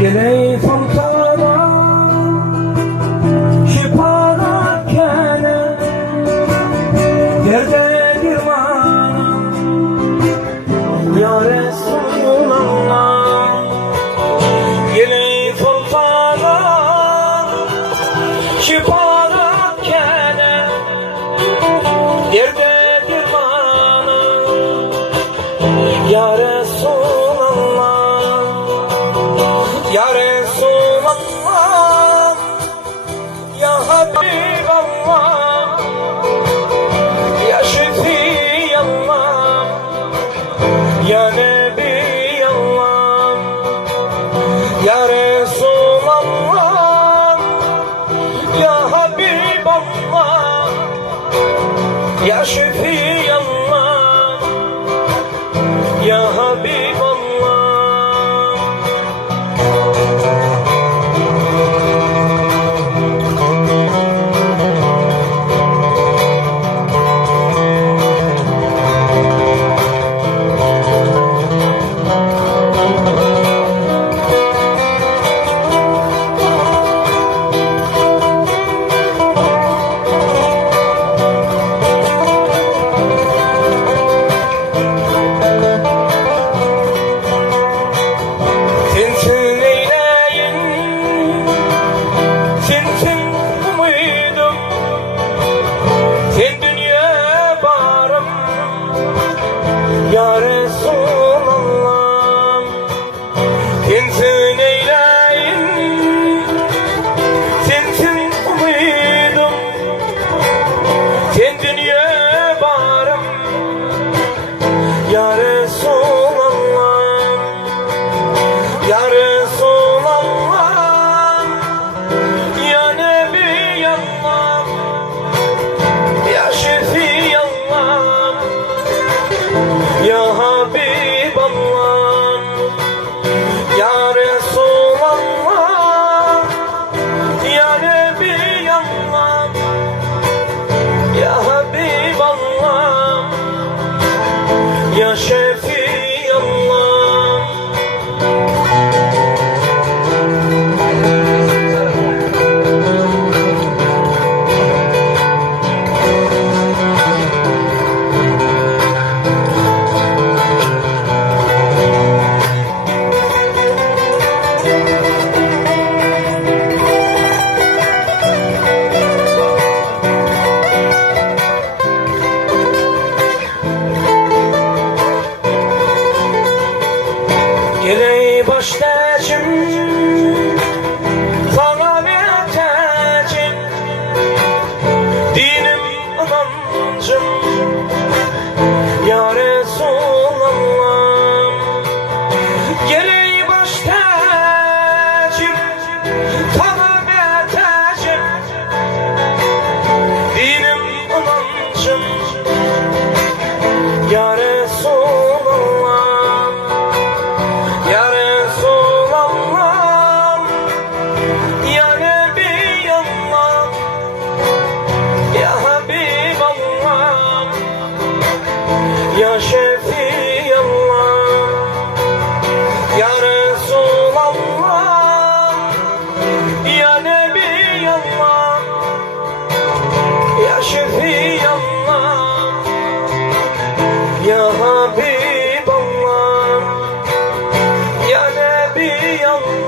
Geley fontana şipana kene yerde dirmana ya Resulallah. Geley fontana şipana kene yerde dirmana ya Resulallah. Ya Resulallah, Ya Habiballah, Ya Şefiyallah, Ya Nebiyallah. Ya Resulallah, Ya Habiballah, Ya Şefiyallah, Ya Habiballah. Ya Resulallah, sensin eyleyim, sensin umudum, sen dünya barım. Ya Resulallah, Ya Resulallah, Ya Nebiyallah, Ya Şefiyallah, Ya Habiballah. Ya Resulallah, Ya Nebiyallah, Ya Habiballah, Ya Şefiyallah. Geley baş tacım, sana metacım, dinim inancım, Ya Resulallah. Geley baş tacım, sana metacım, dinim inancım, Ya Resulallah. Ya Resulallah, Ya Nebiyallah, Ya Habiballah, Ya Şefiyallah. Ya Resulallah, Ya Nebiyallah, Ya Şefiyallah, Ya Habiballah, Ya Nebiyallah.